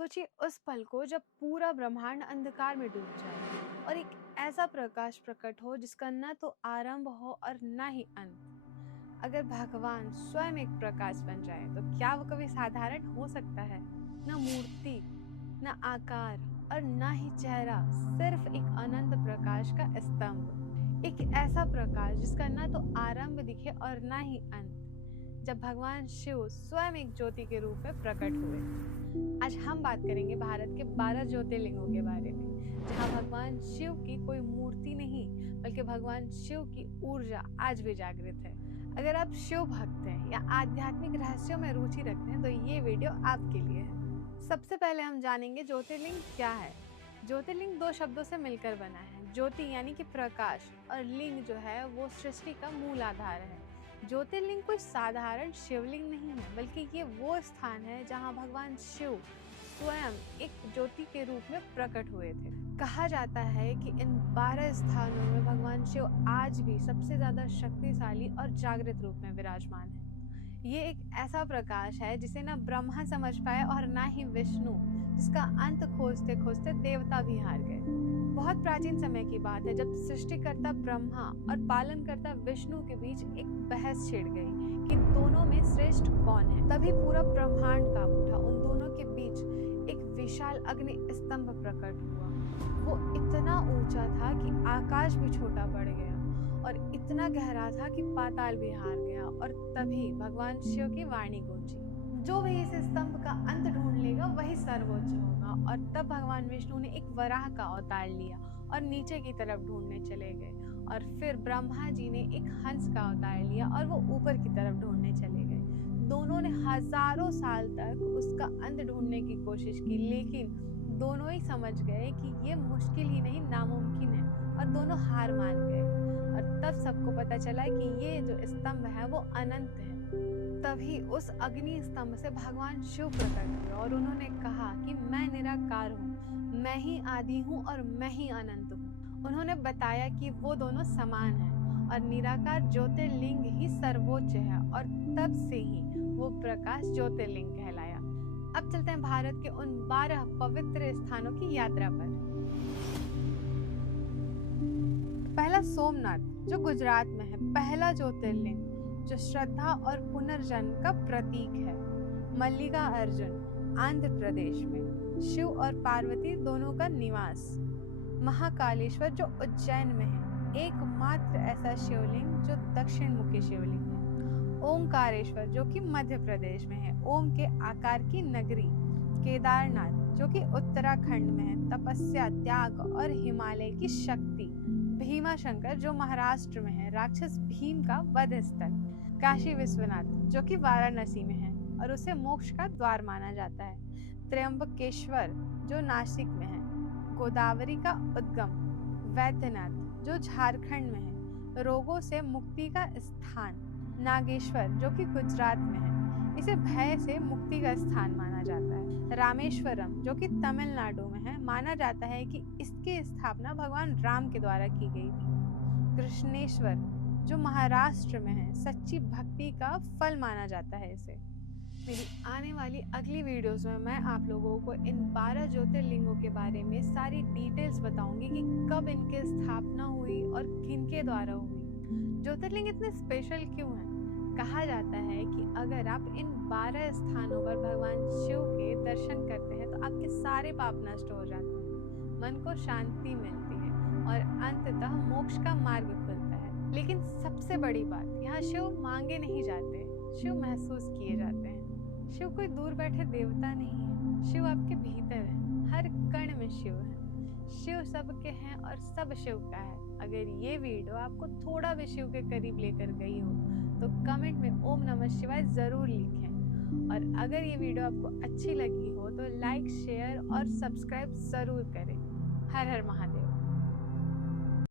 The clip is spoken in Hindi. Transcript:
सोचिए उस पल को जब पूरा ब्रह्मांड अंधकार में डूब जाए और एक ऐसा प्रकाश प्रकट हो जिसका न तो आरंभ हो और न ही अंत। अगर भगवान स्वयं एक प्रकाश बन जाए तो क्या वो कभी साधारण हो सकता है? न मूर्ति, न आकार और न ही चेहरा, सिर्फ एक अनंत प्रकाश का स्तंभ। एक ऐसा प्रकाश जिसका न तो आरंभ दिखे और न ही अंत। जब भगवान शिव स्वयं एक ज्योति के रूप में प्रकट हुए। आज हम बात करेंगे भारत के 12 ज्योतिर्लिंगों के बारे में, जहां भगवान शिव की कोई मूर्ति नहीं बल्कि भगवान शिव की ऊर्जा आज भी जागृत है। अगर आप शिव भक्त हैं या आध्यात्मिक रहस्यों में रुचि रखते हैं तो ये वीडियो आपके लिए है। सबसे पहले हम जानेंगे ज्योतिर्लिंग क्या है। ज्योतिर्लिंग दो शब्दों से मिलकर बना है। ज्योति यानी कि प्रकाश और लिंग जो है वो सृष्टि का मूल आधार है। ज्योतिर्लिंग कोई साधारण शिवलिंग नहीं है बल्कि ये वो स्थान है जहां भगवान शिव स्वयं एक ज्योति के रूप में प्रकट हुए थे। कहा जाता है कि इन 12 स्थानों में भगवान शिव आज भी सबसे ज्यादा शक्तिशाली और जागृत रूप में विराजमान है। ये एक ऐसा प्रकाश है जिसे ना ब्रह्मा समझ पाए और ना ही विष्णु, जिसका अंत खोजते खोजते देवता भी हार गए। बहुत प्राचीन समय की बात है जब सृष्टिकर्ता ब्रह्मा और पालनकर्ता विष्णु के बीच एक बहस छिड़ गई कि दोनों में श्रेष्ठ कौन है। तभी पूरा ब्रह्मांड कांप उठा। उन दोनों के बीच एक विशाल अग्नि स्तंभ प्रकट हुआ। वो इतना ऊंचा था कि आकाश भी छोटा पड़ गया और इतना गहरा था कि पाताल भी हार गया। और तभी भगवान शिव की वाणी गूंजी, जो भी इस स्तंभ का अंत ढूंढ लेगा वही सर्वोच्च होगा। और तब भगवान विष्णु ने एक वराह का अवतार लिया और नीचे की तरफ ढूंढने चले गए। और फिर ब्रह्मा जी ने एक हंस का अवतार लिया और वो ऊपर की तरफ ढूंढने चले गए। दोनों ने हजारों साल तक उसका अंत ढूंढने की कोशिश की, लेकिन दोनों ही समझ गए कि ये मुश्किल ही नहीं नामुमकिन है और दोनों हार मान गए। और तब सबको पता चला कि ये जो स्तंभ है वो अनंत है। तभी उस अग्नि स्तंभ से भगवान शिव प्रकट हुए और उन्होंने कहा कि मैं निराकार हूँ, मैं ही आदि हूँ और मैं ही अनंत हूँ। उन्होंने बताया कि वो दोनों समान हैं और निराकार ज्योतिर्लिंग ही सर्वोच्च है। और तब से ही वो प्रकाश ज्योतिर्लिंग कहलाया। अब चलते हैं भारत के उन 12 पवित्र स्थानों की यात्रा पर। पहला सोमनाथ जो गुजरात में है, पहला ज्योतिर्लिंग जो श्रद्धा और पुनर्जन्म का प्रतीक है। मल्लिकार्जुन आंध्र प्रदेश में, शिव और पार्वती दोनों का निवास। महाकालेश्वर जो उज्जैन में है, एकमात्र ऐसा शिवलिंग जो दक्षिण मुखी शिवलिंग है। ओमकारेश्वर जो कि मध्य प्रदेश में है, ओम के आकार की नगरी। केदारनाथ जो कि उत्तराखंड में है, तपस्या, त्याग और हिमालय की शक्ति। भीमा शंकर जो महाराष्ट्र में है, राक्षस भीम का वध स्थल। काशी विश्वनाथ जो कि वाराणसी में है और उसे मोक्ष का द्वार माना जाता है। त्र्यंबकेश्वर जो नासिक में है, गोदावरी का उद्गम। वैद्यनाथ जो झारखंड में है, रोगों से मुक्ति का स्थान। नागेश्वर जो कि गुजरात में है, इसे भय से मुक्ति का स्थान माना जाता है। रामेश्वरम जो कि तमिलनाडु में है, माना जाता है कि इसकी स्थापना भगवान राम के द्वारा की गई थी। कृष्णेश्वर जो महाराष्ट्र में है, सच्ची भक्ति का फल माना जाता है इसे। मेरी आने वाली अगली वीडियोस में मैं आप लोगों को इन 12 ज्योतिर्लिंगों के बारे में सारी डिटेल्स बताऊंगी कि कब इनकी स्थापना हुई और किनके द्वारा हुई। ज्योतिर्लिंग इतने स्पेशल क्यों हैं? कहा जाता है कि अगर आप इन 12 स्थानों पर भगवान शिव के दर्शन करते हैं तो आपके सारे पाप नष्ट हो जाते हैं, मन को शांति मिलती है और अंततः मोक्ष का मार्ग खुलता है। लेकिन सबसे बड़ी बात, यहाँ शिव मांगे नहीं जाते, शिव महसूस किए जाते हैं। शिव कोई दूर बैठे देवता नहीं है, शिव आपके भीतर है, हर कण में शिव है। शिव सबके हैं और सब शिव का है। अगर ये वीडियो आपको थोड़ा भी शिव के करीब लेकर गई हो तो कमेंट में ओम नमः शिवाय जरूर लिखें। और अगर ये वीडियो आपको अच्छी लगी हो तो लाइक, शेयर और सब्सक्राइब जरूर करें। हर हर महादेव।